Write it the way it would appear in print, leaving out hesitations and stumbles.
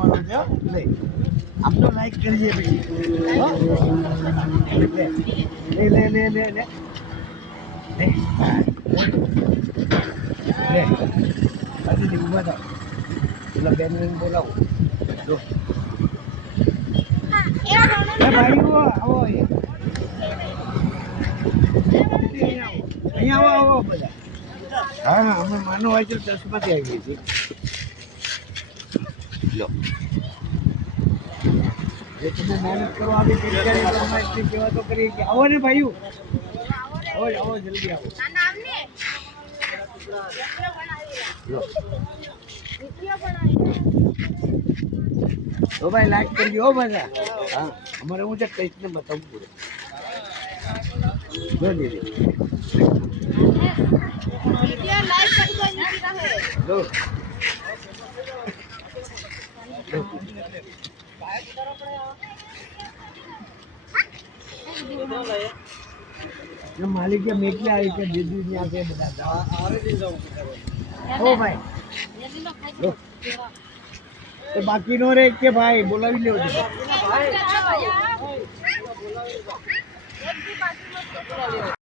બનાવવાનો છે લે આમ તો લાઈક કરજે ભાઈ લે લે લે લે લે લે હજી ઉભા થાવ પેલા બેન બોલાવો જો ભાઈઓ આવો અહીંયા આવો બધા હા અમે માનો હોય તો 10 માંથી આવી ગઈ લો જે તમે મહેનત કરો આવી તમારી સેવા તો કરી કે આવો ને ભાઈઓ આવો આવો જલ્દી આવો ઓ ભાઈ લાઈક કરજો હો બધા હા અમારે હું છે કઈક ને બતાવવું પડે જો દીદી वीडियो लाइक कर दो नीचे रहे लो जो मालिक के मेकले आई के दीदी यहां से बता आरे दिन जाओ ओ भाई लो तो बाकी नो रे के भाई बोलावी लेओ भाई एक भी बाकी मत बोलावी